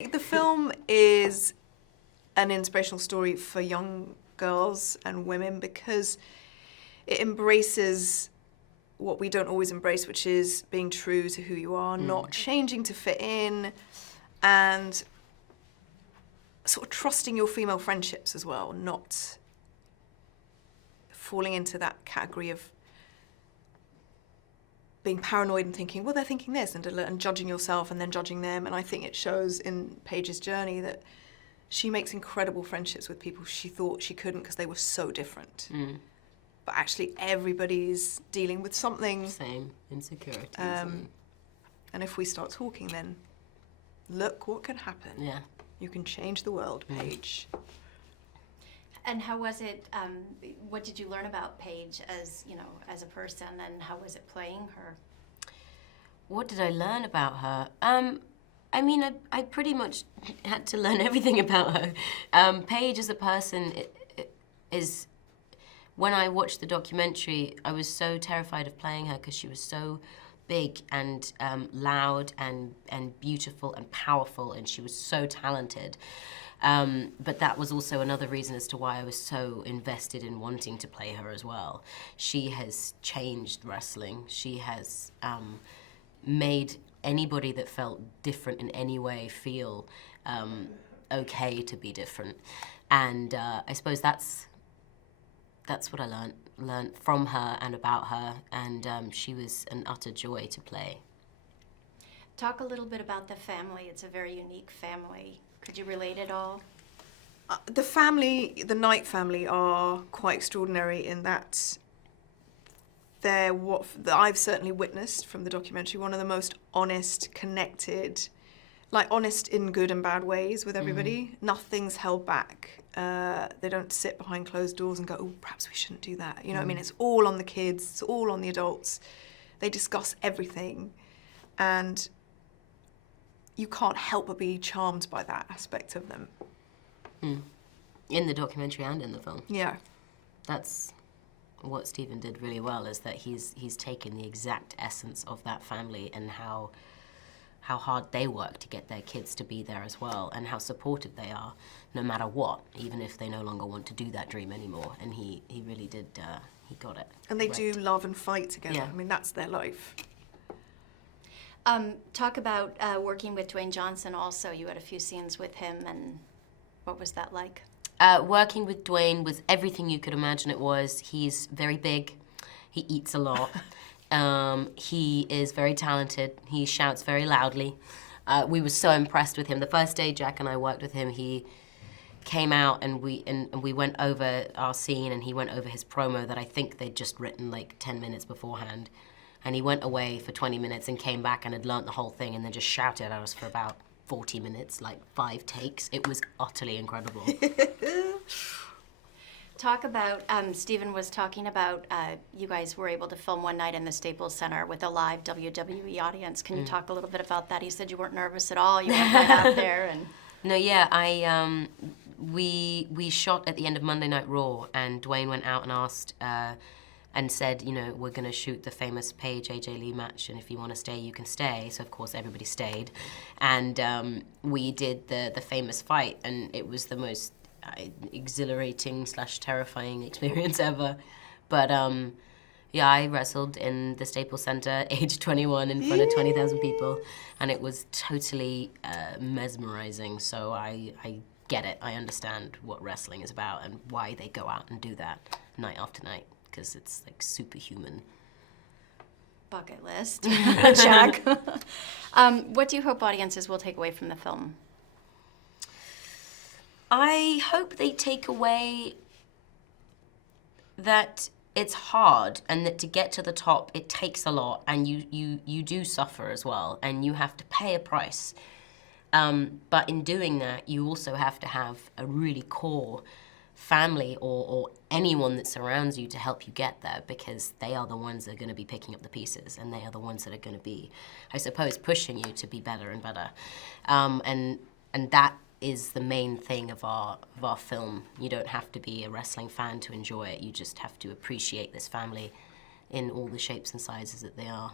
The film is an inspirational story for young girls and women because it embraces what we don't always embrace, which is being true to who you are, not changing to fit in, and sort of trusting your female friendships as well, not falling into that category of being paranoid and thinking, well, they're thinking this, and judging yourself and then judging them. And I think it shows in Paige's journey that she makes incredible friendships with people she thought she couldn't because they were so different. But actually everybody's dealing with something. Same insecurities. And if we start talking, then look what can happen. Yeah. You can change the world, Paige. And how was it, what did you learn about Paige as, as a person, and how was it playing her? What did I learn about her? I mean, I pretty much had to learn everything about her. Paige as a person is, when I watched the documentary, I was so terrified of playing her because she was so big and loud and beautiful and powerful, and she was so talented. But that was also another reason as to why I was so invested in wanting to play her as well. She has changed wrestling. She has made anybody that felt different in any way feel okay to be different. And I suppose that's what I learned from her and about her, and she was an utter joy to play. Talk a little bit about the family. It's a very unique family. Could you relate at all? The family, the Knight family, are quite extraordinary in that they're what I've certainly witnessed from the documentary, one of the most honest, connected, like honest in good and bad ways with everybody. Nothing's held back. They don't sit behind closed doors and go, oh, perhaps we shouldn't do that. You know what I mean? It's all on the kids, it's all on the adults. They discuss everything. And you can't help but be charmed by that aspect of them. In the documentary and in the film. Yeah. That's what Stephen did really well, is that he's taken the exact essence of that family and how hard they work to get their kids to be there as well, and how supportive they are, no matter what, even if they no longer want to do that dream anymore. And he really did, he got it. And they do love and fight together. Yeah. I mean, that's their life. Talk about working with Dwayne Johnson also. You had a few scenes with him, and what was that like? Working with Dwayne was everything you could imagine it was. He's very big. He eats a lot. He is very talented. He shouts very loudly. We were so impressed with him. The first day Jack and I worked with him, he came out and we went over our scene, and he went over his promo that I think they'd just written like 10 minutes beforehand. And he went away for 20 minutes and came back and had learnt the whole thing, and then just shouted at us for about 40 minutes, like 5 takes. It was utterly incredible. Talk about, Stephen was talking about you guys were able to film one night in the Staples Center with a live WWE audience. Can you talk a little bit about that? He said you weren't nervous at all. You went right out there. And No, yeah, we shot at the end of Monday Night Raw, and Dwayne went out and asked, and said, we're going to shoot the famous Paige AJ Lee match, and if you want to stay, you can stay. So of course everybody stayed, and we did the famous fight, and it was the most exhilarating / terrifying experience ever. But yeah, I wrestled in the Staples Center, age 21, in front of 20,000 people, and it was totally mesmerizing. So I get it. I understand what wrestling is about and why they go out and do that night after night, because it's like superhuman. bucket list, Jack. What do you hope audiences will take away from the film? I hope they take away that it's hard, and that to get to the top, it takes a lot, and you do suffer as well, and you have to pay a price. But in doing that, you also have to have a really core family or anyone that surrounds you to help you get there, because they are the ones that are going to be picking up the pieces, and they are the ones that are going to be, I suppose, pushing you to be better and better. And that is the main thing of our film. You don't have to be a wrestling fan to enjoy it. You just have to appreciate this family in all the shapes and sizes that they are.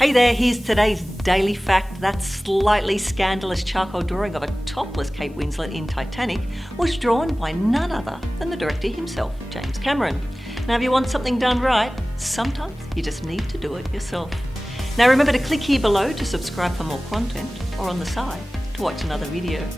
Hey there, here's today's daily fact. That slightly scandalous charcoal drawing of a topless Kate Winslet in Titanic was drawn by none other than the director himself, James Cameron. Now, if you want something done right, sometimes you just need to do it yourself. Now remember to click here below to subscribe for more content, or on the side to watch another video.